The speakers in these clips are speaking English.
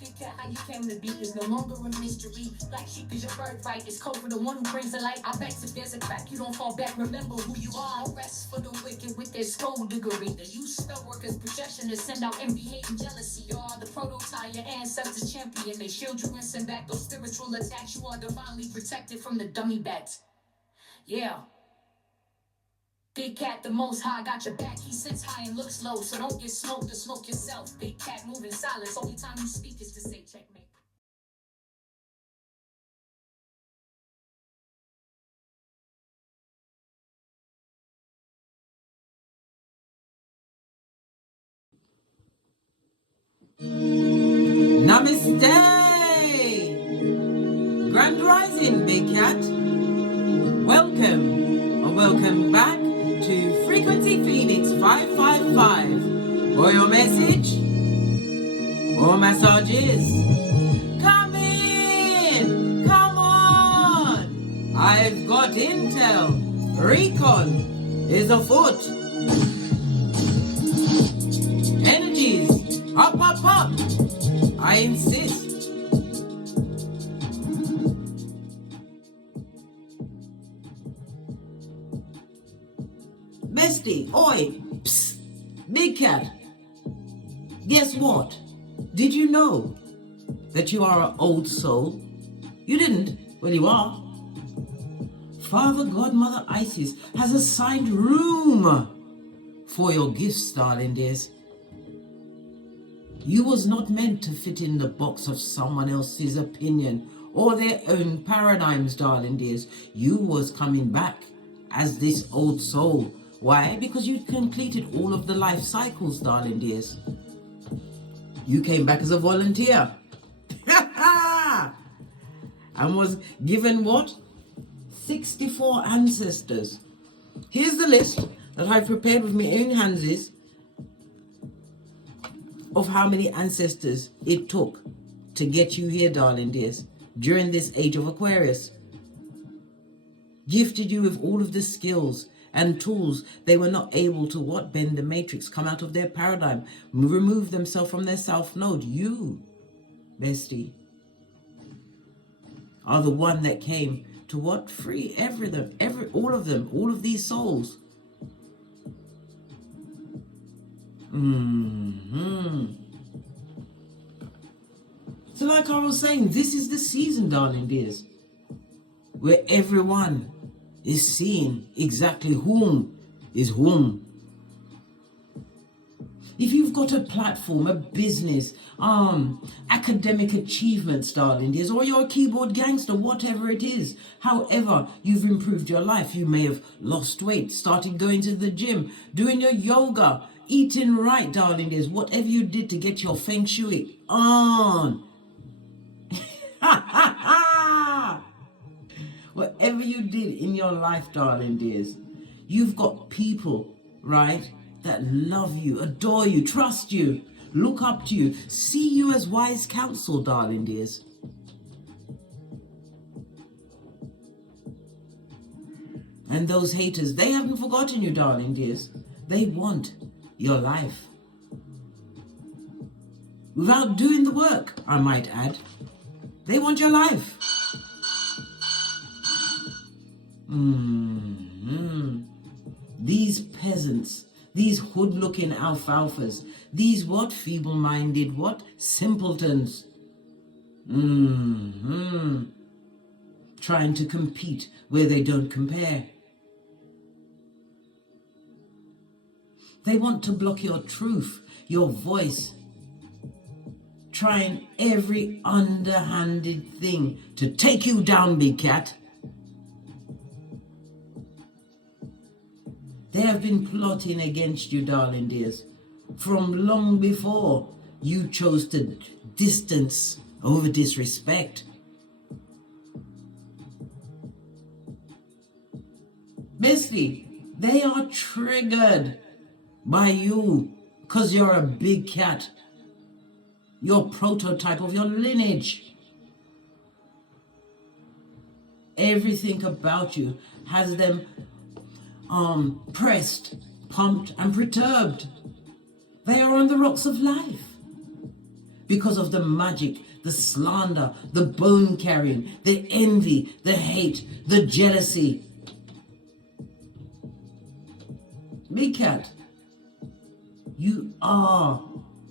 Big cat, how you came to be is no longer a mystery. Black sheep is your birthright. It's code for the one who brings the light. I bet if there's a crack, you don't fall back. Remember who you are. No rest for the wicked with their skullduggery. The use spell workers' projection to send out envy, hate, and jealousy. You are the prototype, your ancestors champion. They shield you and send back those spiritual attacks. You are divinely protected from the dummy bats. Yeah. Big cat, the most high, got your back. He sits high and looks low, so don't get smoked or smoke yourself. Big cat, move in silence. Only time you speak is to say checkmate. Namaste! Grand Rising, Big Cat. Welcome, or welcome back to Frequency Phoenix 555. For your message, or massages. Come in! Come on! I've got intel. Recon is afoot. Energies, up, up, up! I insist. Bestie, oi, psst, Big Cat. Guess what? Did you know that you are an old soul? You didn't? Well, you are. Father, Godmother Isis has assigned room for your gifts, darling dears. You was not meant to fit in the box of someone else's opinion or their own paradigms, darling dears. You was coming back as this old soul. Why? Because you completed all of the life cycles, darling dears. You came back as a volunteer. And was given what? 64 ancestors. Here's the list that I've prepared with my own hands of how many ancestors it took to get you here, darling dears, during this age of Aquarius. Gifted you with all of the skills and tools they were not able to what? Bend the matrix, come out of their paradigm, remove themselves from their self node. You, bestie, are the one that came to what? Free all of them, all of these souls. So like I was saying, this is the season, darling dears, where everyone is seeing exactly whom is whom. If you've got a platform, a business, academic achievements, darling dears, or you're a keyboard gangster, whatever it is, however you've improved your life, you may have lost weight, started going to the gym, doing your yoga, eating right, darling dears, whatever you did to get your feng shui on. Whatever you did in your life, darling dears, you've got people, right, that love you, adore you, trust you, look up to you, see you as wise counsel, darling dears. And those haters, they haven't forgotten you, darling dears. They want your life. Without doing the work, I might add. They want your life. These peasants, these hood-looking alfalfas, these what? Feeble-minded what? Simpletons. Trying to compete where they don't compare. They want to block your truth, your voice, trying every underhanded thing to take you down, Big Cat. They have been plotting against you, darling dears, from long before you chose to distance over disrespect. Bestie, they are triggered by you because you're a big cat. You're prototype of your lineage. Everything about you has them pressed, pumped, and perturbed. They are on the rocks of life. because of the magic, the slander, the bone carrying, the envy, the hate, the jealousy. Big cat, you are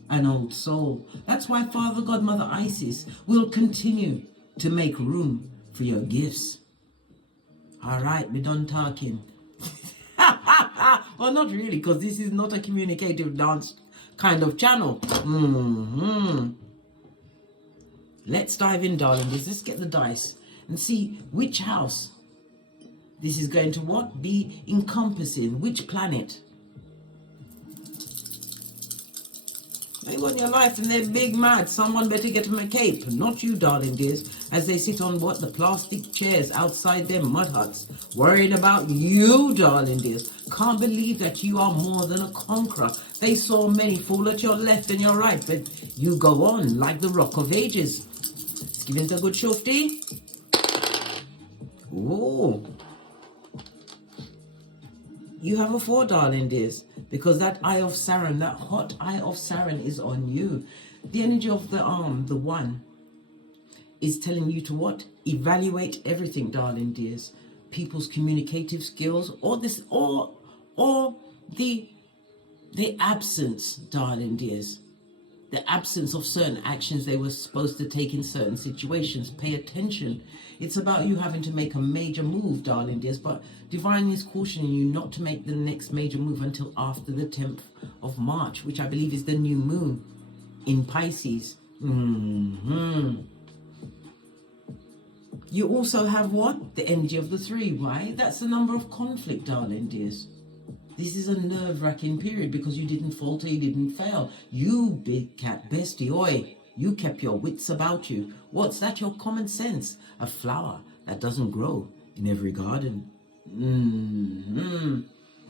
an old soul. That's why Father God, Mother Isis will continue to make room for your gifts. All right, we done talking. Well, not really, because this is not a communicative dance kind of channel. Let's dive in, darling. Let's get the dice and see which house this is going to what be encompassing, which planet. They want your life and they're big mad. Someone better get them a cape. Not you, darling dears, as they sit on what? The plastic chairs outside their mud huts. Worried about you, darling dears. Can't believe that you are more than a conqueror. They saw many fall at your left and your right, but you go on like the Rock of Ages. Let's give it a good shofty. Oh. You have a 4, darling dears, because that eye of Saturn, that hot eye of Saturn is on you. The energy of the 1 is telling you to what? Evaluate everything, darling dears. People's communicative skills, or this, or the absence, darling dears. The absence of certain actions they were supposed to take in certain situations. Pay attention. It's about you having to make a major move, darling dears, but Divine is cautioning you not to make the next major move until after the 10th of March, which I believe is the new moon in Pisces. You also have what? The energy of the 3, right? That's the number of conflict, darling dears. This is a nerve-wracking period because you didn't falter, you didn't fail. You, big cat bestie, oi, you kept your wits about you. What's that? Your common sense. A flower that doesn't grow in every garden.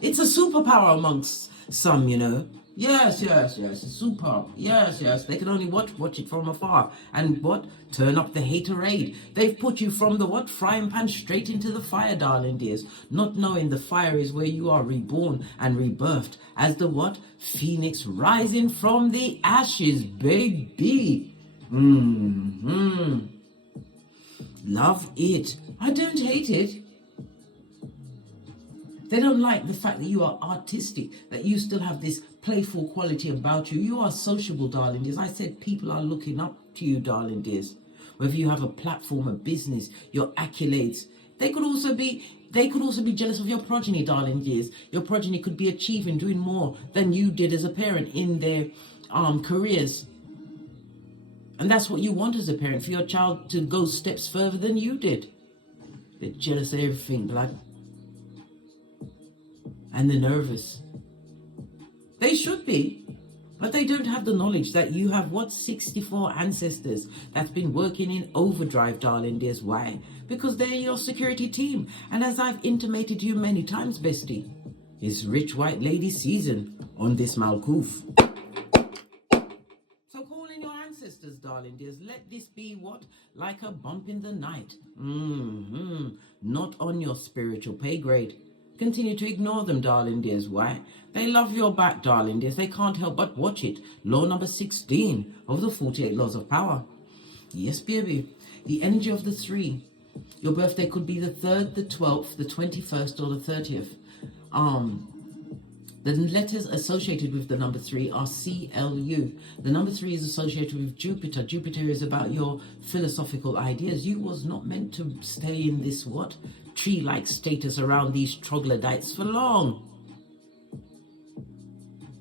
It's a superpower amongst some, you know. Yes, super. Yes, they can only watch it from afar. And what? Turn up the haterade. They've put you from the what? Frying pan straight into the fire, darling dears. Not knowing the fire is where you are reborn and rebirthed as the what? Phoenix rising from the ashes, baby. Love it. I don't hate it. They don't like the fact that you are artistic, that you still have this playful quality about you. You are sociable, darling dears. I said people are looking up to you, darling dears. Whether you have a platform, a business, your accolades. They could also be jealous of your progeny, darling dears. Your progeny could be achieving, doing more than you did as a parent in their careers. And that's what you want as a parent, for your child to go steps further than you did. They're jealous of everything, blood. And they're nervous. They should be, but they don't have the knowledge that you have, what, 64 ancestors that's been working in overdrive, darling dears. Why? Because they're your security team. And as I've intimated to you many times, bestie, it's rich white lady season on this Malkuth. So call in your ancestors, darling dears. Let this be what? Like a bump in the night. Not on your spiritual pay grade. Continue to ignore them, darling dears. Why? They love your back, darling dears. They can't help but watch it. Law number 16 of the 48 laws of power. Yes, baby. The energy of the 3. Your birthday could be the 3rd, the 12th, the 21st, or the 30th. The letters associated with the number 3 are CLU. The number 3 is associated with Jupiter. Jupiter is about your philosophical ideas. You was not meant to stay in this what? Tree-like status around these troglodytes for long.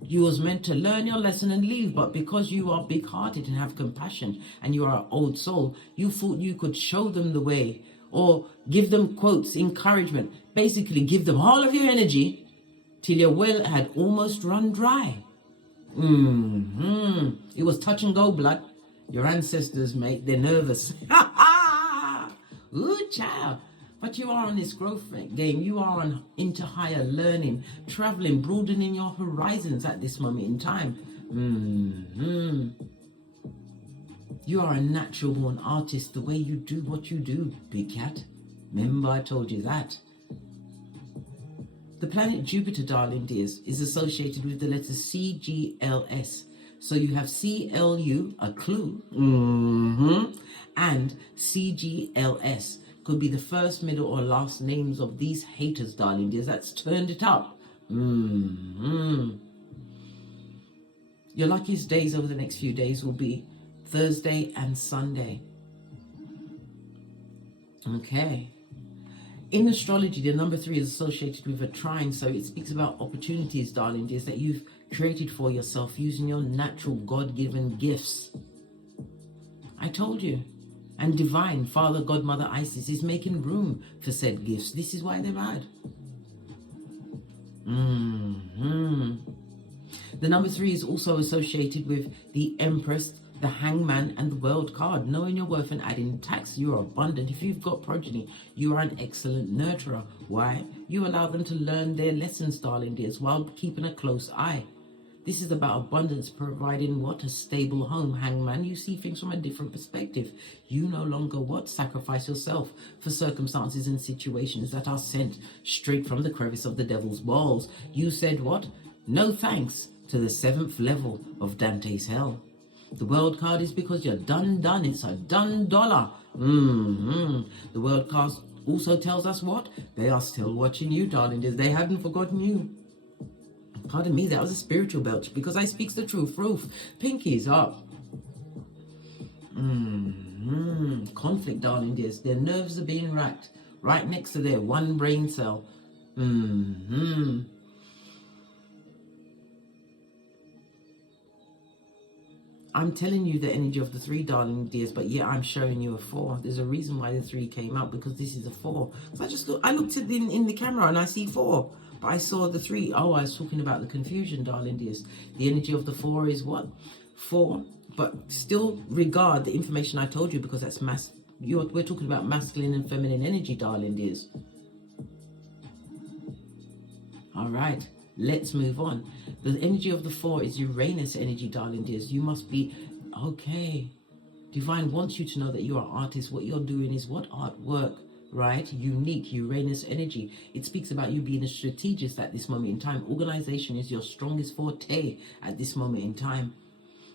You was meant to learn your lesson and leave, but because you are big-hearted and have compassion and you are an old soul, you thought you could show them the way or give them quotes, encouragement, basically give them all of your energy till your well had almost run dry. It was touch and go, blood. Your ancestors, mate, they're nervous. Ooh, child. But you are on this growth game. You are into higher learning, traveling, broadening your horizons at this moment in time. You are a natural born artist the way you do what you do, big cat. Remember I told you that. The planet Jupiter, darling dears, is associated with the letters CGLS. So you have CLU, a clue, and CGLS. Could be the first, middle, or last names of these haters, darling dears. That's turned it up. Your luckiest days over the next few days will be Thursday and Sunday. Okay. In astrology, the number 3 is associated with a trine, so it speaks about opportunities, darling dears, that you've created for yourself using your natural God-given gifts. I told you. And divine Father, God, Mother, Isis is making room for said gifts. This is why they're bad. The number 3 is also associated with the Empress, the Hangman, and the World card. Knowing your worth and adding tax, you are abundant. If you've got progeny, you are an excellent nurturer. Why? You allow them to learn their lessons, darling dears, while keeping a close eye. This is about abundance, providing what? A stable home. Hangman, you see things from a different perspective. You no longer what? Sacrifice yourself for circumstances and situations that are sent straight from the crevice of the devil's balls. You said what? No thanks to the 7th level of Dante's hell. The World card is because you're done. It's a done dollar. The World card also tells us what? They are still watching you, darling. They haven't forgotten you. Pardon me, that was a spiritual belch because I speaks the truth. Roof, pinkies up. Conflict, darling dears. Their nerves are being racked right next to their one brain cell. I'm telling you the energy of the 3, darling dears, but yeah, I'm showing you a 4. There's a reason why the 3 came out, because this is a 4. So I looked at in the camera and I see 4, but I saw the 3. Oh, I was talking about the confusion, darling dears. The energy of the 4 is what? 4, but still regard the information I told you, because that's we're talking about masculine and feminine energy, darling dears. All right. Let's move on. The energy of the 4 is Uranus energy, darling dears. You must be, okay. Divine wants you to know that you are an artist. What you're doing is what? Artwork, right? Unique, Uranus energy. It speaks about you being a strategist at this moment in time. Organization is your strongest forte at this moment in time.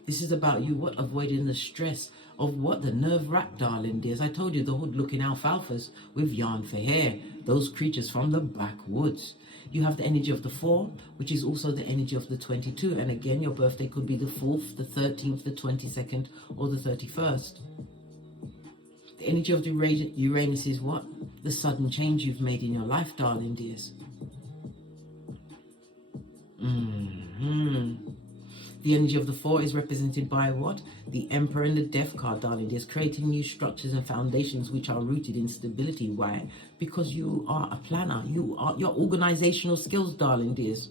This is about you, what? Avoiding the stress of what? The nerve-wrack, darling dears. I told you, the hood-looking alfalfas with yarn for hair. Those creatures from the backwoods. You have the energy of the 4, which is also the energy of the 22. And again, your birthday could be the 4th, the 13th, the 22nd, or the 31st. The energy of the Uranus is what? The sudden change you've made in your life, darling dears. The energy of the 4 is represented by what? The Emperor and the Death card, darling dears, creating new structures and foundations which are rooted in stability. Why? Because you are a planner. You are your organizational skills, darling dears.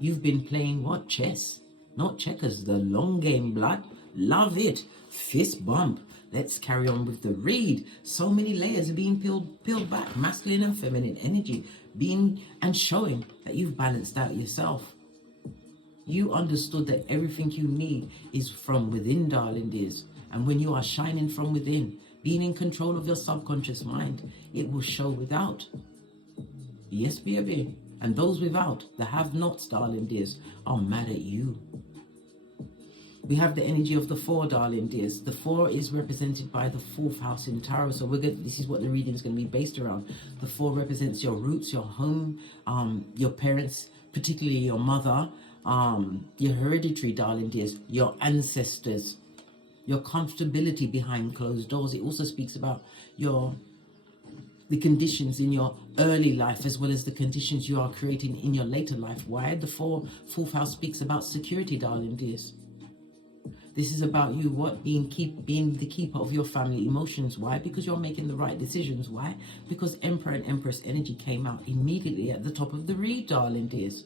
You've been playing what? Chess, not checkers. The long game, blood. Love it. Fist bump. Let's carry on with the read. So many layers are being peeled back. Masculine and feminine energy being and showing that you've balanced out yourself. You understood that everything you need is from within, darling dears. And when you are shining from within, being in control of your subconscious mind, it will show without. Yes, baby. And those without, the have-nots, darling dears, are mad at you. We have the energy of the 4, darling dears. The 4 is represented by the 4th house in Tarot. So this is what the reading is going to be based around. The 4 represents your roots, your home, your parents, particularly your mother, your hereditary, darling dears, your ancestors, your comfortability behind closed doors. It also speaks about the conditions in your early life as well as the conditions you are creating in your later life. Why? The 4th house speaks about security, darling dears. This is about you, what? Being the keeper of your family emotions. Why? Because you're making the right decisions. Why? Because Emperor and Empress energy came out immediately at the top of the read, darling dears.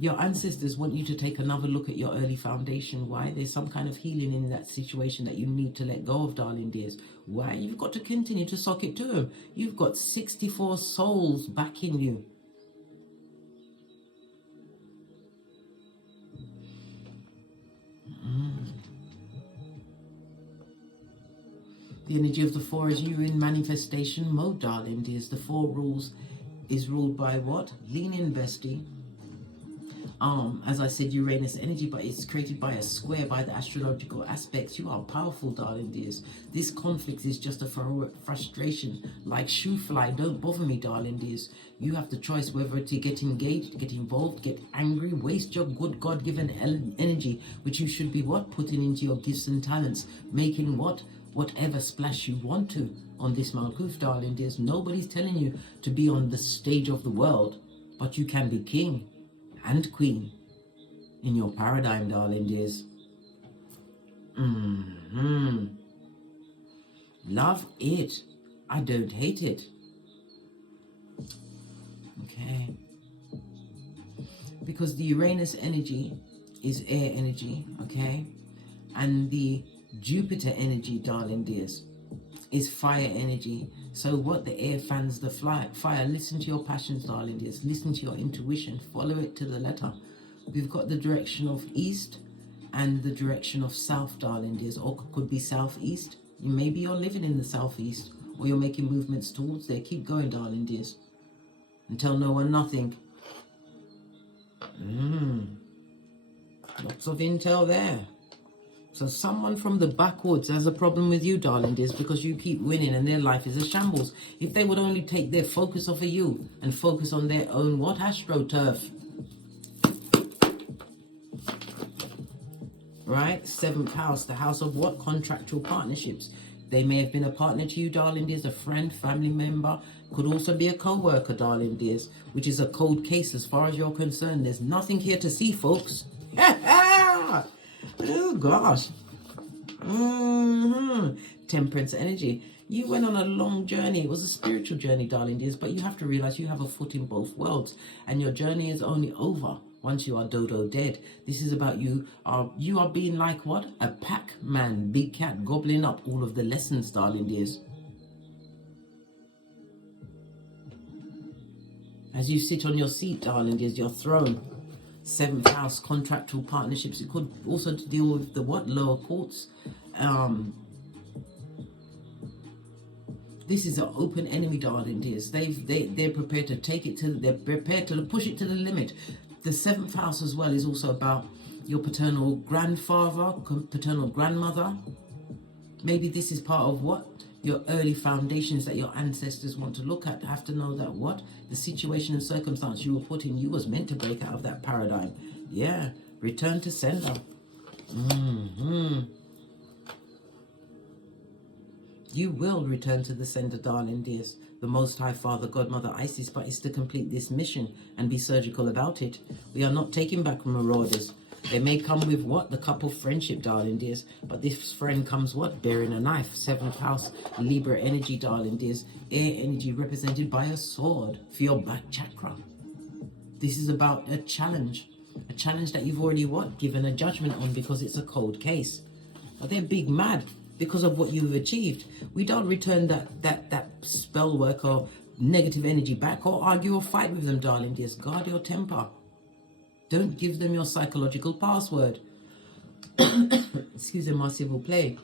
Your ancestors want you to take another look at your early foundation. Why? There's some kind of healing in that situation that you need to let go of, darling dears. Why? You've got to continue to sock it to them. You've got 64 souls backing you. The energy of the 4 is you in manifestation mode, darling dears. The 4 rules is ruled by what? Lean in, bestie. As I said, Uranus energy, but it's created by a square, by the astrological aspects. You are powerful, darling dears. This conflict is just a frustration, like shoe fly. Don't bother me, darling dears. You have the choice whether to get engaged, get involved, get angry, waste your good God-given energy, which you should be what? Putting into your gifts and talents, making what? Whatever splash you want to on this Malkuth, darling dears. Nobody's telling you to be on the stage of the world, but you can be king and queen in your paradigm, darling dears. Love it. I don't hate it. Okay. Because the Uranus energy is air energy, okay? And the Jupiter energy, darling dears, is fire energy. So what? The air fans the fire. Listen to your passions, darling dears. Listen to your intuition. Follow it to the letter. We've got the direction of east and the direction of south, darling dears. Or could be southeast. Maybe you're living in the southeast, or you're making movements towards there. Keep going, darling dears. And tell no one nothing. Lots of intel there. So someone from the backwoods has a problem with you, darling dears, because you keep winning and their life is a shambles. If they would only take their focus off of you and focus on their own what? AstroTurf. Right? 7th house, the house of what? Contractual partnerships. They may have been a partner to you, darling dears, a friend, family member, could also be a co-worker, darling dears, which is a cold case as far as you're concerned. There's nothing here to see, folks. Oh gosh. Temperance energy. You went on a long journey. It was a spiritual journey, darling dears, but you have to realize you have a foot in both worlds, and your journey is only over once you are dodo dead. This is about you are being like what? A Pac-Man, big cat, gobbling up all of the lessons, darling dears. As you sit on your seat, darling dears, your throne. 7th house, contractual partnerships. It could also deal with the what? Lower courts. This is an open enemy, darling dears. They're prepared to take it to, they're prepared to push it to the limit. The 7th house as well is also about your paternal grandfather, paternal grandmother. Maybe this is part of what? Your early foundations that your ancestors want to look at. Have to know that what? The situation and circumstance you were put in, you was meant to break out of that paradigm. Yeah, return to sender. You will return to the sender, darling dears. The Most High Father, God, Mother Isis, but it's to complete this mission and be surgical about it. We are not taking back marauders. They may come with what? The cup of friendship, darling dears. But this friend comes what? Bearing a knife. 7th house, Libra energy, darling dears. Air energy represented by a sword for your back chakra. This is about a challenge. A challenge that you've already what? Given a judgment on because it's a cold case. But they're big mad because of what you've achieved. We don't return that spell work or negative energy back or argue or fight with them, darling dears. Guard your temper. Don't give them your psychological password. Excuse me, s'il vous plaît.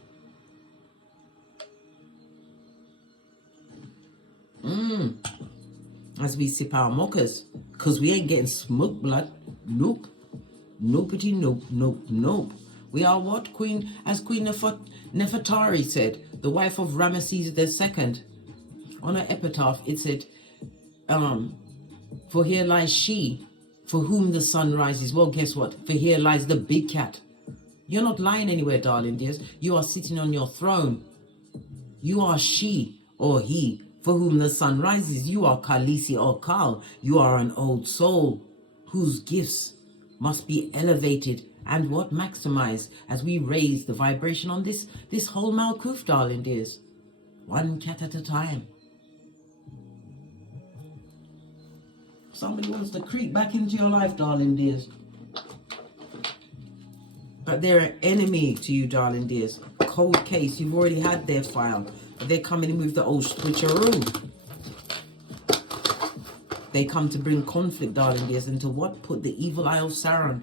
As we sip our mochas, because we ain't getting smoke blood. Nope. Nopety nope, nope, nope. We are what? Queen, as Queen Nefertari said, the wife of Ramesses II. On her epitaph, it said, for here lies she, for whom the sun rises. Well, guess what? For here lies the big cat. You're not lying anywhere, darling dears. You are sitting on your throne. You are she or he, for whom the sun rises. You are Khaleesi or Khal. You are an old soul whose gifts must be elevated and what? Maximized as we raise the vibration on this whole Malkuth, darling dears. One cat at a time. Somebody wants to creep back into your life, darling dears. But they're an enemy to you, darling dears. Cold case. You've already had their file. But they're coming in with the old switcheroo. They come to bring conflict, darling dears, and to what? Put the evil eye of Sauron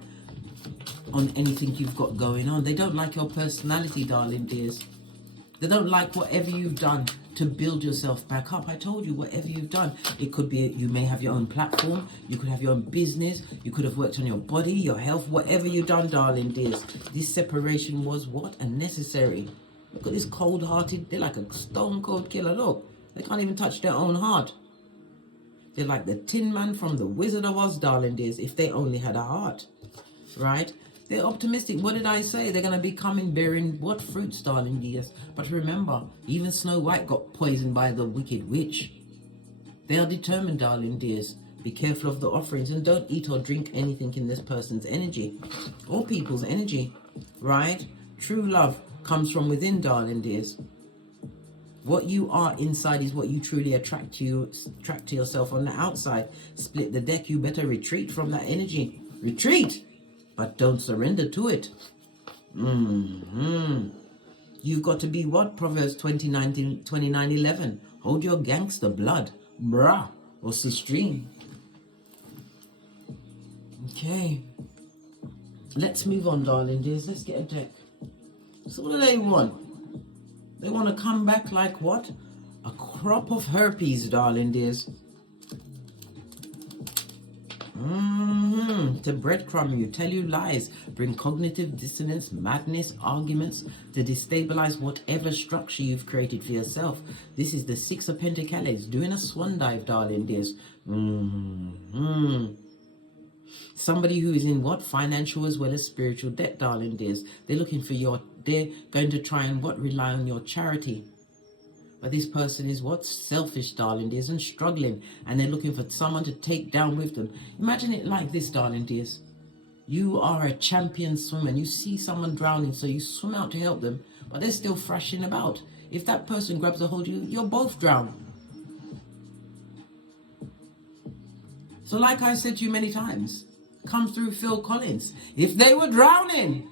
on anything you've got going on. They don't like your personality, darling dears. They don't like whatever you've done to build yourself back up. I told you, whatever you've done, it could be, you may have your own platform, you could have your own business, you could have worked on your body, your health, whatever you've done, darling dears. This separation was what? Unnecessary. Look at this cold-hearted, they're like a stone-cold killer. Look, they can't even touch their own heart. They're like the Tin Man from the Wizard of Oz, darling dears, if they only had a heart, right? They're optimistic. What did I say? They're going to be coming bearing what fruits, darling dears? But remember, even Snow White got poisoned by the wicked witch. They are determined, darling dears. Be careful of the offerings and don't eat or drink anything in this person's energy or people's energy, right? True love comes from within, darling dears. What you are inside is what you truly attract to yourself on the outside. Split the deck. You better retreat from that energy. Retreat! But don't surrender to it. You've got to be what? Proverbs 29:11. Hold your gangster blood. Brah. Or sistrine. Okay. Let's move on, darling dears. Let's get a deck. So what do they want? They want to come back like what? A crop of herpes, darling dears. To breadcrumb you, tell you lies, bring cognitive dissonance, madness, arguments, to destabilize whatever structure you've created for yourself. This is the Six of Pentacles, doing a swan dive, darling dears. Somebody who is in what? Financial as well as spiritual debt, darling dears. They're looking for they're going to try and what? Rely on your charity. But this person is what? Selfish, darling dears, and struggling. And they're looking for someone to take down with them. Imagine it like this, darling dears. You are a champion swimmer. You see someone drowning, so you swim out to help them. But they're still thrashing about. If that person grabs a hold of you, you'll both drown. So like I said to you many times, come through Phil Collins. If they were drowning,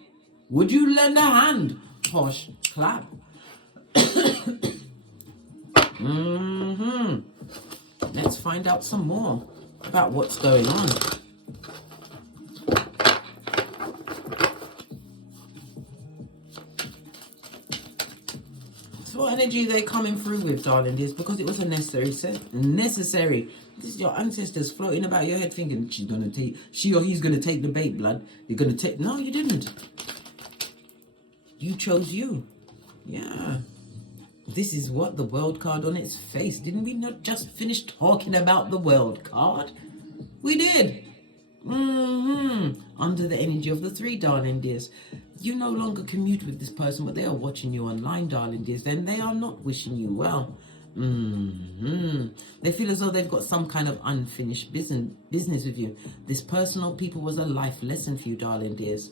would you lend a hand? Posh, clap. Let's find out some more about what's going on. So what energy are they coming through with, darling dears? Because it was a necessary. This is your ancestors floating about your head thinking she or he's gonna take the bait, blood. You're gonna take. No, you didn't. You chose you. Yeah. This is what? The World card on its face. Didn't we not just finish talking about the World card? We did. Under the energy of the Three, darling dears. You no longer commute with this person, but they are watching you online, darling dears. Then they are not wishing you well. They feel as though they've got some kind of unfinished business with you. This person or people was a life lesson for you, darling dears.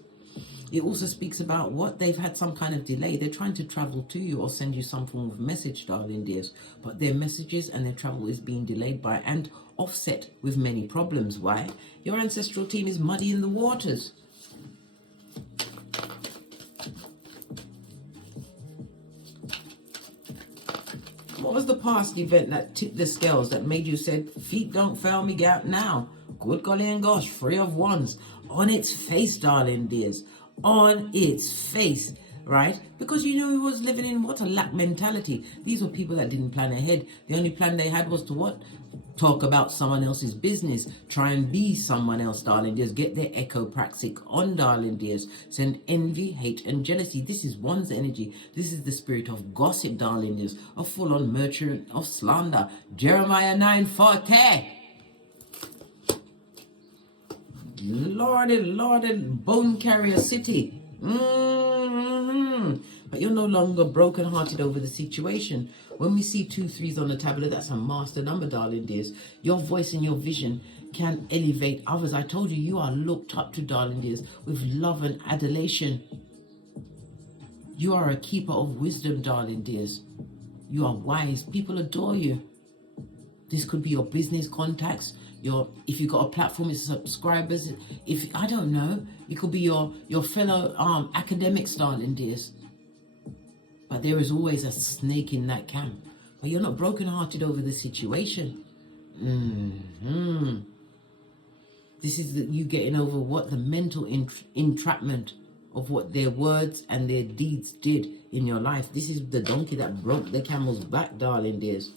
It also speaks about what? They've had some kind of delay. They're trying to travel to you or send you some form of message, darling dears. But their messages and their travel is being delayed by and offset with many problems. Why? Your ancestral team is muddying the waters. What was the past event that tipped the scales, that made you say, feet don't fail me, get out now? Good golly and gosh, 3 of Wands. On its face, darling dears. On its face, right? Because you know he was living in what? A lack mentality. These were people that didn't plan ahead. The only plan they had was to what? Talk about someone else's business. Try and be someone else, darling dears. Get their echopraxic on, darling dears. Send envy, hate, and jealousy. This is one's energy. This is the spirit of gossip, darling dears. A full-on merchant of slander. Jeremiah 9:40. Lordy, bone carrier city. But you're no longer broken-hearted over the situation. When we see 2 3s on the tablet, that's a master number, darling dears. Your voice and your vision can elevate others. I told you, you are looked up to, darling dears, with love and adulation. You are a keeper of wisdom, darling dears. You are wise. People adore you. This could be your business contacts. If you've got a platform, it's subscribers. If I don't know, it could be your fellow academics, darling dears. But there is always a snake in that camp. But you're not broken-hearted over the situation. This is you getting over what? The mental entrapment of what their words and their deeds did in your life. This is the donkey that broke the camel's back, darling dears.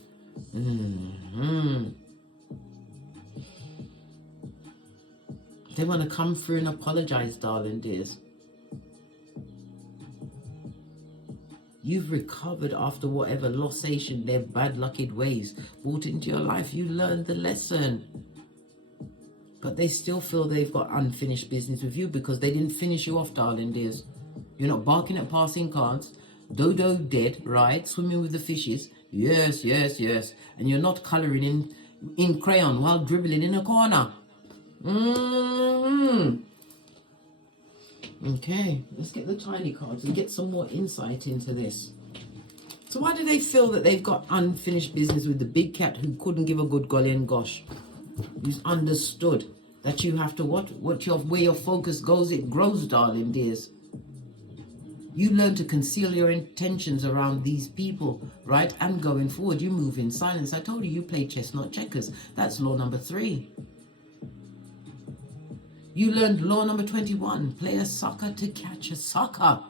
They want to come through and apologize, darling dears. You've recovered after whatever lossation their bad lucky ways brought into your life. You learned the lesson. But they still feel they've got unfinished business with you because they didn't finish you off, darling dears. You're not barking at passing cars. Dodo dead, right? Swimming with the fishes. Yes, yes, yes. And you're not colouring in crayon while dribbling in a corner. Okay, let's get the tiny cards and get some more insight into this. So why do they feel that they've got unfinished business with the big cat who couldn't give a good golly and gosh? Who's understood that you have to where your focus goes, it grows, darling dears. You learn to conceal your intentions around these people, right? And going forward, you move in silence. I told you play chess, not checkers. That's law number 3. You learned law number 21, play a sucker to catch a sucker.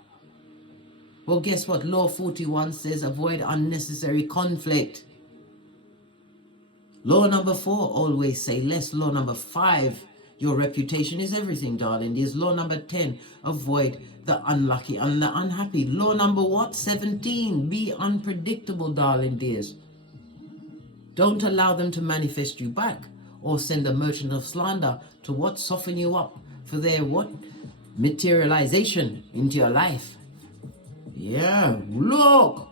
Well, guess what? Law 41 says avoid unnecessary conflict. Law number 4, always say less. Law number 5, your reputation is everything, darling. There's law number 10, avoid the unlucky and the unhappy. Law number what? 17, be unpredictable, darling dears. Don't allow them to manifest you back or send a merchant of slander to soften you up for their materialization into your life. Yeah, look.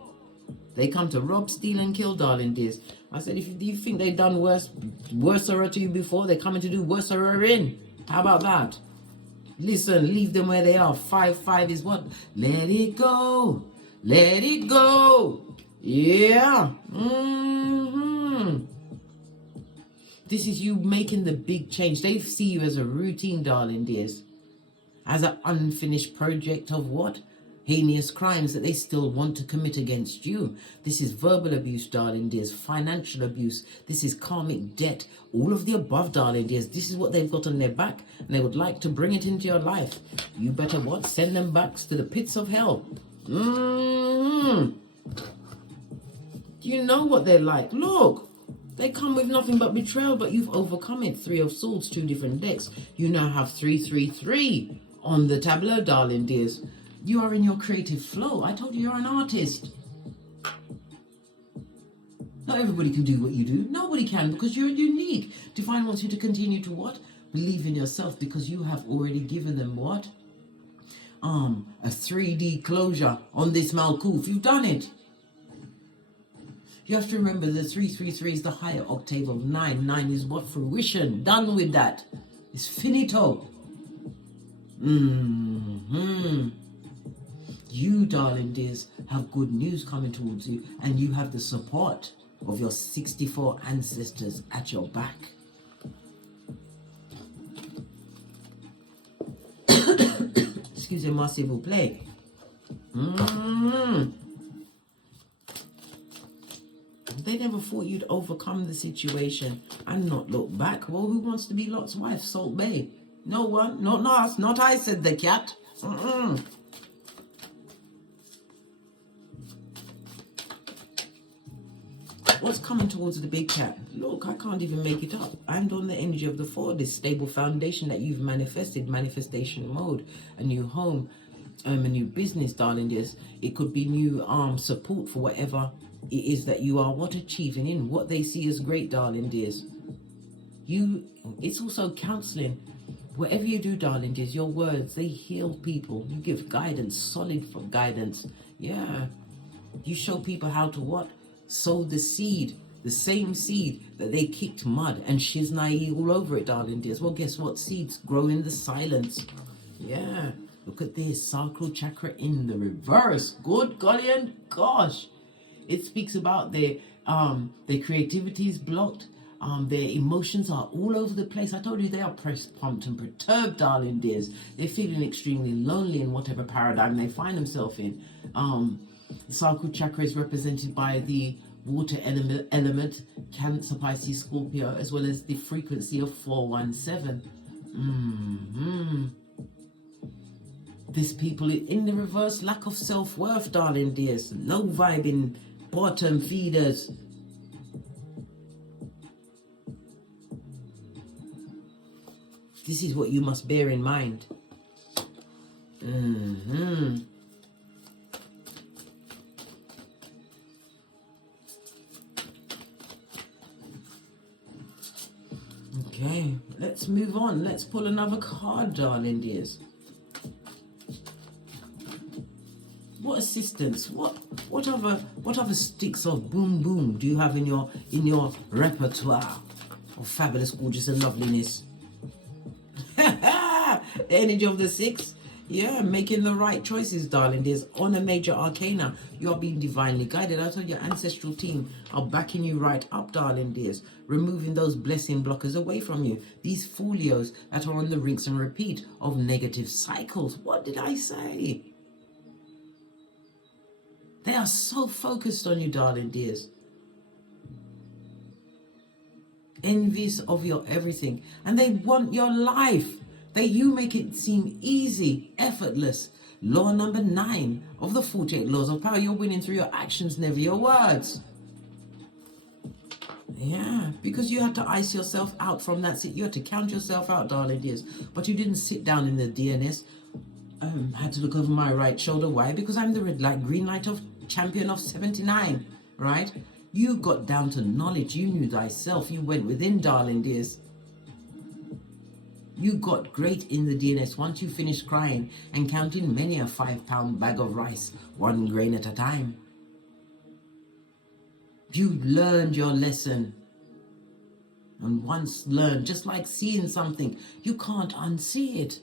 They come to rob, steal, and kill, darling dears. I said, if you think they've done worse to you before, they're coming to do worse in. How about that? Listen, leave them where they are. 5 is what? Let it go. Let it go. Yeah. This is you making the big change. They see you as a routine, darling dears. As an unfinished project of what? Heinous crimes that they still want to commit against you. This is verbal abuse, darling dears. Financial abuse. This is karmic debt. All of the above, darling dears. This is what they've got on their back. And they would like to bring it into your life. You better what? Send them back to the pits of hell. Do you know what they're like? Look. They come with nothing but betrayal, but you've overcome it. 3 of Swords, 2 different decks. You now have 3 on the tableau, darling dears. You are in your creative flow. I told you you're an artist. Not everybody can do what you do. Nobody can, because you're unique. Divine wants you to continue to what? Believe in yourself, because you have already given them what? A 3D closure on this Malkuth. You've done it. You have to remember the 333 is the higher octave of 9. 9 is what? Fruition. Done with that. It's finito. You, darling dears, have good news coming towards you, and you have the support of your 64 ancestors at your back. Excusez-moi, s'il vous plaît. They never thought you'd overcome the situation and not look back. Well, who wants to be Lot's wife? Salt Bay. No one. Not us. Not I, said the cat. What's coming towards the big cat? Look, I can't even make it up. I'm on the energy of the 4, this stable foundation that you've manifested, manifestation mode, a new home, a new business, darling dears. It could be new support for whatever it is that you are achieving in what they see as great, darling dears. It's also counseling. Whatever you do, darling dears, your words, they heal people. You give guidance, solid guidance. Yeah. You show people how to sow the seed, the same seed that they kicked mud and shiznai all over it, darling dears. Well, guess what? Seeds grow in the silence. Yeah. Look at this, sacral chakra in the reverse. Good golly and gosh. It speaks about their creativity is blocked. Their emotions are all over the place. I told you they are pressed, pumped, and perturbed, darling dears. They're feeling extremely lonely in whatever paradigm they find themselves in. The sacral chakra is represented by the water element, Cancer, Pisces, Scorpio, as well as the frequency of 417. These people in the reverse, lack of self-worth, darling dears. Low vibing, bottom feeders. This is what you must bear in mind. Okay, let's move on. Let's pull another card, darling dears. What assistance? What other sticks of boom boom do you have in your repertoire of fabulous, gorgeous, and loveliness? The energy of the 6. Yeah, making the right choices, darling dears. On a major arcana, you are being divinely guided. I told your ancestral team are backing you right up, darling dears. Removing those blessing blockers away from you. These folios that are on the rinse and repeat of negative cycles. What did I say? They are so focused on you, darling dears. Envious of your everything. And they want your life. You make it seem easy, effortless. Law number 9 of the 48 laws of power. You're winning through your actions, never your words. Yeah, because you had to ice yourself out from that. You had to count yourself out, darling dears. But you didn't sit down in the DNS. Had to look over my right shoulder. Why? Because I'm the red light, green light of champion of 79, right? You got down to knowledge. You knew thyself. You went within, darling dears. You got great in the DNS once you finished crying and counting many a 5-pound bag of rice, 1 grain at a time. You learned your lesson. And once learned, just like seeing something, you can't unsee it.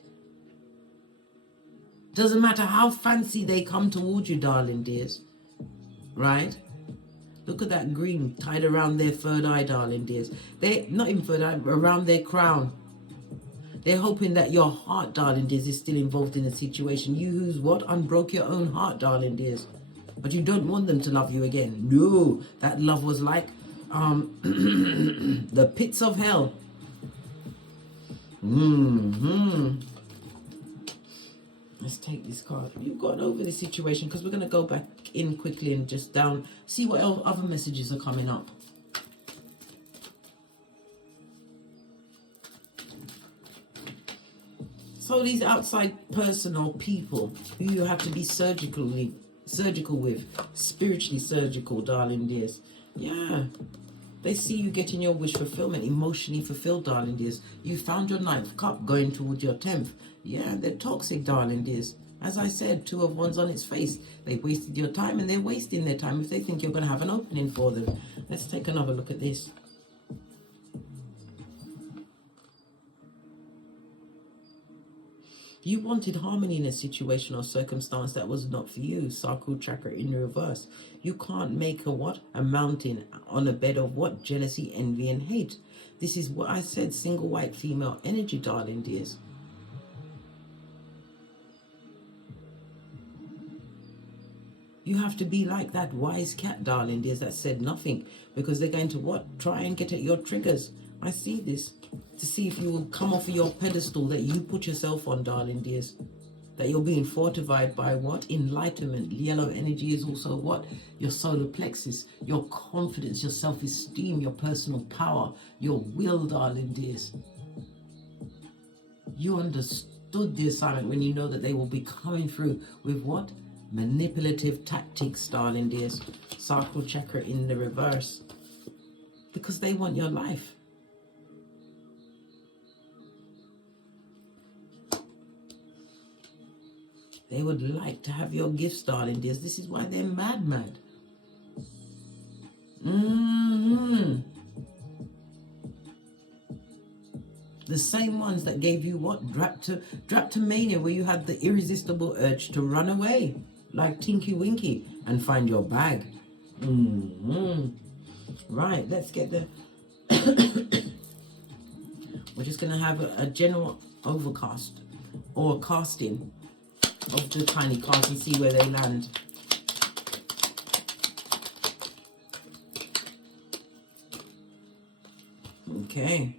Doesn't matter how fancy they come towards you, darling dears. Right? Look at that green tied around their third eye, darling dears. Not even third eye, around their crown. They're hoping that your heart, darling dears, is still involved in the situation. You who's what? Unbroke your own heart, darling dears. But you don't want them to love you again. No, that love was like the pits of hell. Let's take this card. You've gotten over this situation because we're going to go back in quickly and just down, see what other messages are coming up. So these outside person or people who you have to be surgical with, spiritually surgical, darling dears. Yeah. They see you getting your wish fulfillment, emotionally fulfilled, darling dears. You found your 9th cup going towards your 10th. Yeah, they're toxic, darling dears. As I said, 2 of Wands on its face. They wasted your time and they're wasting their time if they think you're going to have an opening for them. Let's take another look at this. You wanted harmony in a situation or circumstance that was not for you. Sacral chakra in reverse. You can't make a what? A mountain on a bed of what? Jealousy, envy, and hate. This is what I said, single white female energy, darling dears. You have to be like that wise cat, darling dears, that said nothing. Because they're going to what? Try and get at your triggers. I see this. To see if you will come off of your pedestal that you put yourself on, darling dears. That you're being fortified by what? Enlightenment. Yellow energy is also what? Your solar plexus, your confidence, your self-esteem, your personal power, your will, darling dears. You understood the assignment when you know that they will be coming through with what? Manipulative tactics, darling dears. Sacral chakra in the reverse. Because they want your life. They would like to have your gifts, darling dears. This is why they're mad. The same ones that gave you what? Drapetomania, where you had the irresistible urge to run away, like Tinky Winky, and find your bag. Right, let's get the... We're just going to have a general overcast, or casting, of the tiny cards and see where they land. Okay.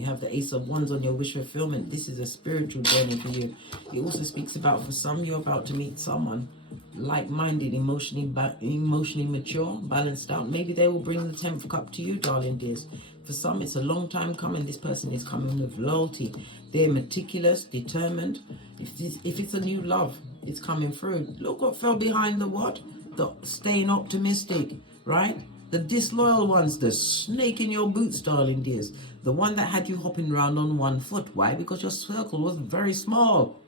You have the Ace of Wands on your wish fulfillment. This is a spiritual journey for you. It also speaks about, for some, you're about to meet someone like-minded, emotionally mature, balanced out. Maybe they will bring the 10th cup to you, darling dears. For some, it's a long time coming. This person is coming with loyalty. They're meticulous, determined. If it's a new love, it's coming through. Look what fell behind the what? The staying optimistic, right? The disloyal ones, the snake in your boots, darling dears. The one that had you hopping around on one foot. Why? Because your circle was very small.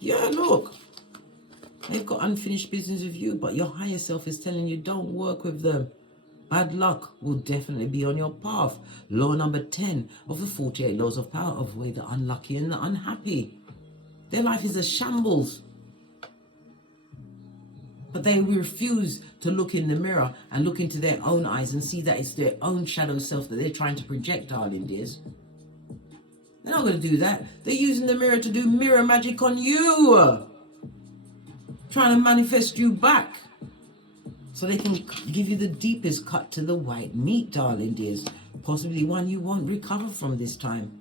Yeah, look. They've got unfinished business with you, but your higher self is telling you don't work with them. Bad luck will definitely be on your path. Law number 10 of the 48 laws of power: avoid the unlucky and the unhappy. Their life is a shambles. But they refuse to look in the mirror and look into their own eyes and see that it's their own shadow self that they're trying to project, darling dears. They're not going to do that. They're using the mirror to do mirror magic on you. Trying to manifest you back. So they can give you the deepest cut to the white meat, darling dears. Possibly one you won't recover from this time.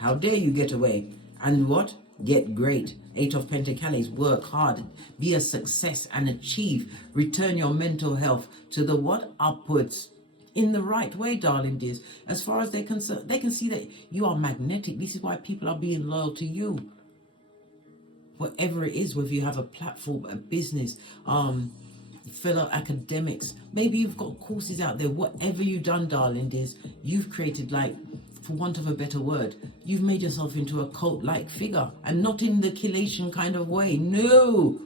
How dare you get away? And what? Get great. 8 of Pentacles. Work hard. Be a success and achieve. Return your mental health to the what? Upwards. In the right way, darling dears. As far as they're concerned, they can see that you are magnetic. This is why people are being loyal to you. Whatever it is, whether you have a platform, a business, fellow academics, maybe you've got courses out there, whatever you've done, darling dears, you've created, like, for want of a better word, you've made yourself into a cult-like figure, and not in the killation kind of way, no,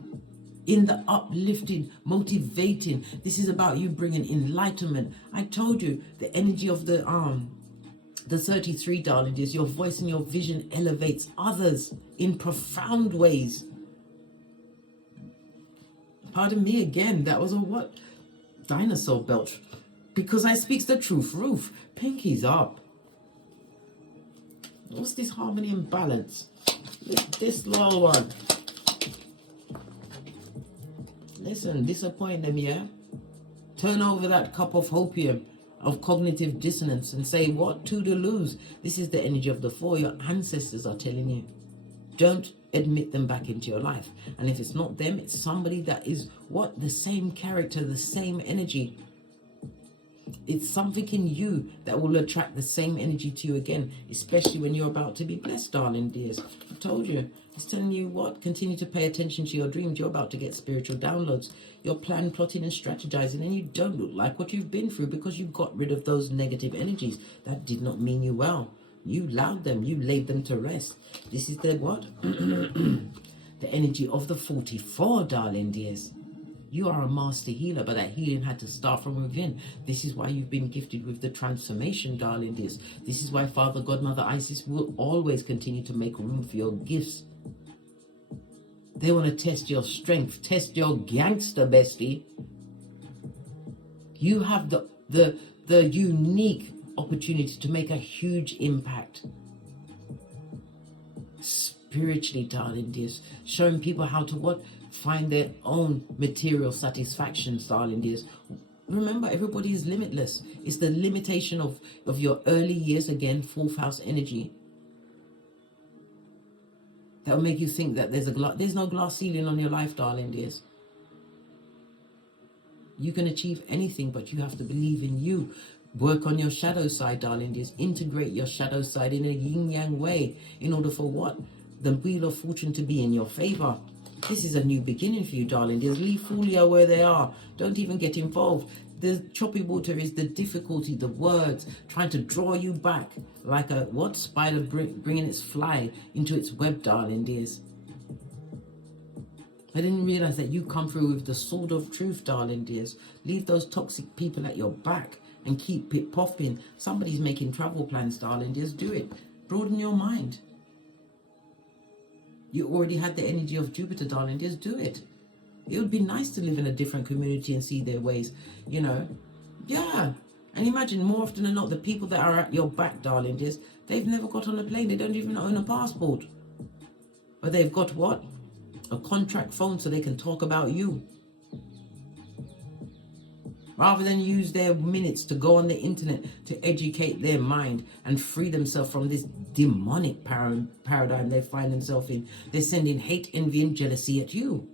in the uplifting, motivating. This is about you bringing enlightenment. I told you, the energy of the 33, darling dears, your voice and your vision elevates others in profound ways. Pardon me again, that was a what? Dinosaur belch. Because I speaks the truth, roof. Pinkies up. What's this harmony and balance? This little one. Listen, disappoint them, yeah? Turn over that cup of hopium, of cognitive dissonance, and say, what? Toodaloos. This is the energy of the 4. Your ancestors are telling you. Don't admit them back into your life. And if it's not them, it's somebody that is what? The same character, the same energy. It's something in you that will attract the same energy to you again, especially when you're about to be blessed, darling dears. I told you. It's telling you what? Continue to pay attention to your dreams. You're about to get spiritual downloads. You're planning, plotting, and strategizing, and you don't look like what you've been through because you got rid of those negative energies. That did not mean you well. You allowed them. You laid them to rest. This is the what? The energy of the 44, darling dears. You are a master healer, but that healing had to start from within. This is why you've been gifted with the transformation, darling dears. This is why Father, God, Mother, Isis will always continue to make room for your gifts. They want to test your strength, test your gangster, bestie. You have the unique opportunity to make a huge impact. Spiritually, darling dears. Showing people how to what? Find their own material satisfactions, darling dears. Remember, everybody is limitless. It's the limitation of your early years, again, 4th house energy, that will make you think that there's no glass ceiling on your life, darling dears. You can achieve anything, but you have to believe in you. Work on your shadow side, darling dears. Integrate your shadow side in a yin-yang way in order for what? The wheel of fortune to be in your favor. This is a new beginning for you, darling dears. Leave Fulia where they are. Don't even get involved. The choppy water is the difficulty, the words, trying to draw you back like a what? Spider bringing its fly into its web, darling dears. I didn't realize that you come through with the sword of truth, darling dears. Leave those toxic people at your back and keep it popping. Somebody's making travel plans, darling dears. Do it. Broaden your mind. You already had the energy of Jupiter, darling dears. Do it. It would be nice to live in a different community and see their ways, you know. Yeah. And imagine, more often than not, the people that are at your back, darling dears, they've never got on a plane. They don't even own a passport. But they've got what? A contract phone so they can talk about you. rather than use their minutes to go on the internet to educate their mind and free themselves from this demonic paradigm they find themselves in. They're sending hate, envy, and jealousy at you.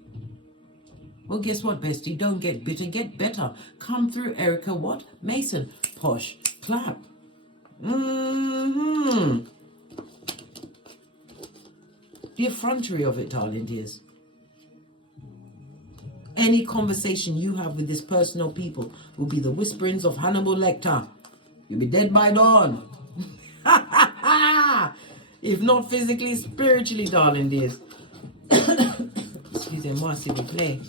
Well, guess what, bestie? Don't get bitter, get better. Come through, Erica. What? Mason. Posh. Clap. The effrontery of it, darling dears. Any conversation you have with this person or people will be the whisperings of Hannibal Lecter. You'll be dead by dawn. If not physically, spiritually, darling dears. Excusez-moi, s'il vous plaît.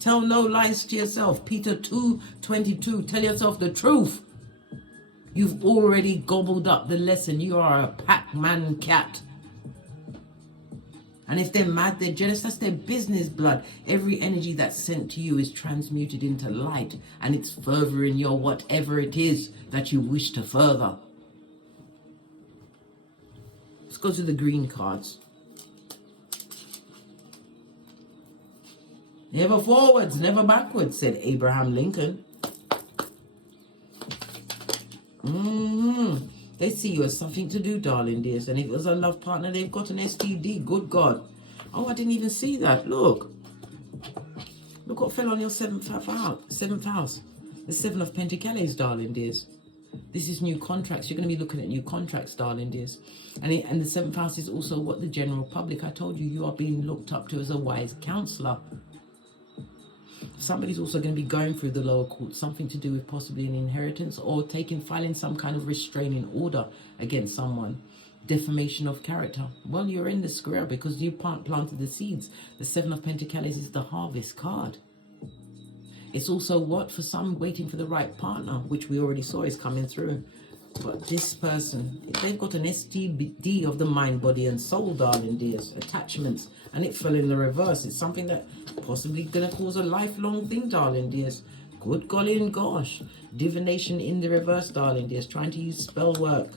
Tell no lies to yourself. Peter 2:22. Tell yourself the truth. You've already gobbled up the lesson. You are a Pac-Man cat. And if they're mad, they're jealous, that's their business, blood. Every energy that's sent to you is transmuted into light, and it's furthering your whatever it is that you wish to further. Let's go to the green cards. Never forwards, never backwards, said Abraham Lincoln. They see you as something to do, darling dears. And if it was a love partner, they've got an STD. Good God. Oh, I didn't even see that. Look. Look what fell on your seventh house. The Seven of Pentacles, darling dears. This is new contracts. You're going to be looking at new contracts, darling dears. And the seventh house is also what the general public. I told you, you are being looked up to as a wise counselor. Somebody's also going to be going through the lower court, something to do with possibly an inheritance or filing some kind of restraining order against someone. Defamation of character. Well, you're in the square because you planted the seeds. The Seven of Pentacles is the harvest card. It's also what for some waiting for the right partner, which we already saw is coming through. But this person, they've got an STD of the mind, body, and soul, darling dears. Attachments. And it fell in the reverse. It's something that possibly going to cause a lifelong thing, darling dears. Good golly and gosh. Divination in the reverse, darling dears. Trying to use spell work.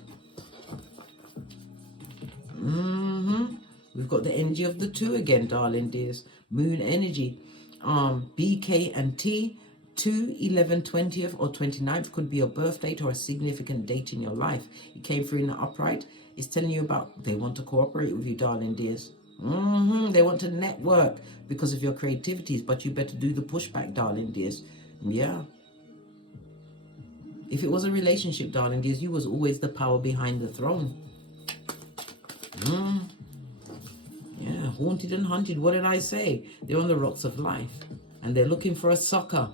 We've got the energy of the two again, darling dears. Moon energy. BK and T. 2, 11, 20th or 29th could be your birth date or a significant date in your life. It came through in the upright. It's telling you about they want to cooperate with you, darling dears. They want to network because of your creativities, but you better do the pushback, darling dears. Yeah. If it was a relationship, darling dears, you was always the power behind the throne. Yeah, haunted and hunted. What did I say? They're on the rocks of life and they're looking for a sucker.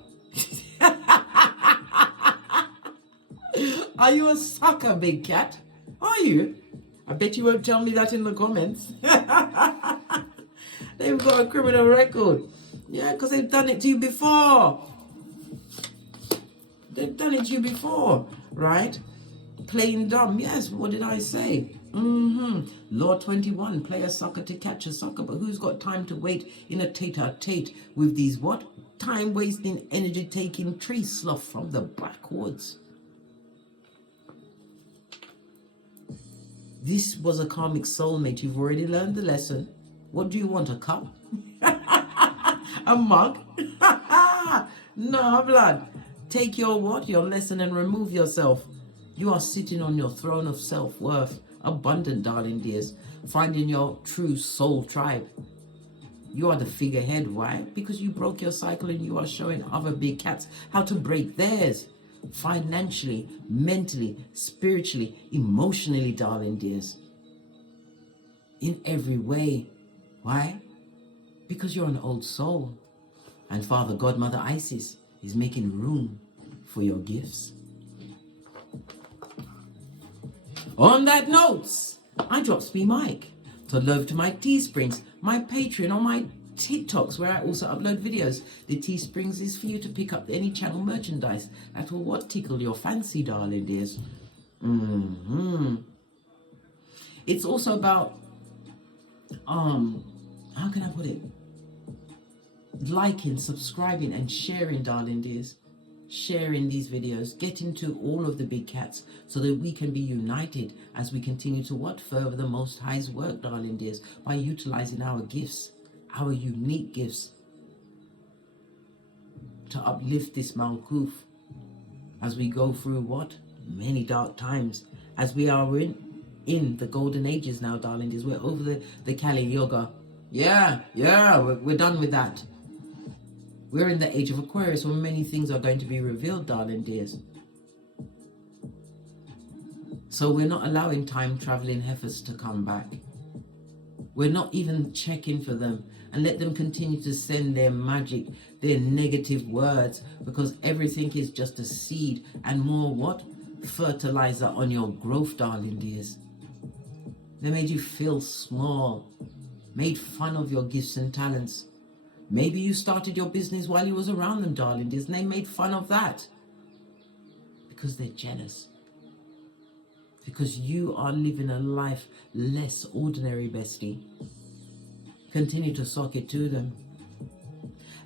Are you a sucker, big cat? Are you? I bet you won't tell me that in the comments. They've got a criminal record. Yeah, because they've done it to you before. They've done it to you before, right? Playing dumb. Yes, what did I say? Law 21, play a sucker to catch a sucker. But who's got time to wait in a tete-a-tete with these what? Time-wasting, energy-taking tree slough from the backwoods. This was a karmic soulmate. You've already learned the lesson. What do you want, a cup? A mug? No, blood. Take your what? Your lesson and remove yourself. You are sitting on your throne of self-worth. Abundant, darling dears. Finding your true soul tribe. You are the figurehead. Why? Because you broke your cycle and you are showing other big cats how to break theirs. Financially, mentally, spiritually, emotionally, darling dears. In every way. Why? Because you're an old soul. And Father God, Mother Isis is making room for your gifts. On that note, I drops me mic. So love to my Teesprings, my Patreon, or my TikToks where I also upload videos. The Teesprings is for you to pick up any channel merchandise that will what tickle your fancy, darling dears. It's also about how can I put it? Liking, subscribing, and sharing, darling dears. Sharing these videos, getting to all of the big cats so that we can be united as we continue to what? Further the Most High's work, darling dears, by utilizing our gifts, our unique gifts. to uplift this Malkuth as we go through what? Many dark times. As we are in the golden ages now, darling dears. We're over the Kali Yoga. Yeah, we're done with that. We're in the age of Aquarius where many things are going to be revealed, darling dears. So we're not allowing time-traveling heifers to come back. We're not even checking for them and let them continue to send their magic, their negative words, because everything is just a seed and more what? Fertilizer on your growth, darling dears. They made you feel small, made fun of your gifts and talents. Maybe you started your business while you was around them, darling dears, and they made fun of that because they're jealous. Because you are living a life less ordinary, bestie. Continue to sock it to them.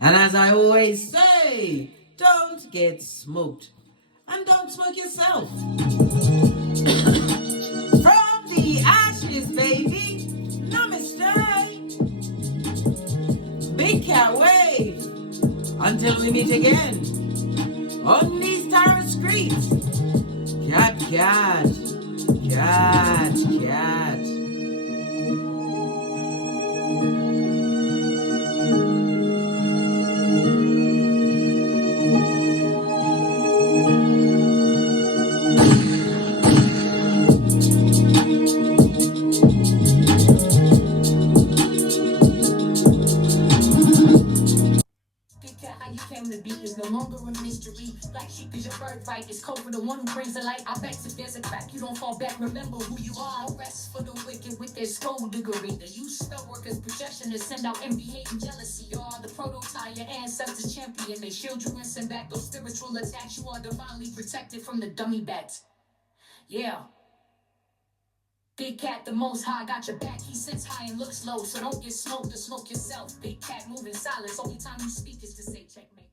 And as I always say, don't get smoked. And don't smoke yourself. From the ashes, baby. Namaste. Big cat wave. Until we meet again on these tarot streets. Cat, cat. Cat, cat. No longer a mystery. Black sheep is your birthright. It's code for the one who brings the light. I bet if there's a crack, you don't fall back. Remember who you are. No rest for the wicked with their skullduggery. The use spell workers' projection to send out envy, hate, and jealousy. You are the prototype, your ancestors champion. They shield you and send back those spiritual attacks. You are divinely protected from the dummy bats. Yeah. Big cat, the most high, got your back. He sits high and looks low, so don't get smoked or smoke yourself. Big cat moving silence. Only time you speak is to say checkmate.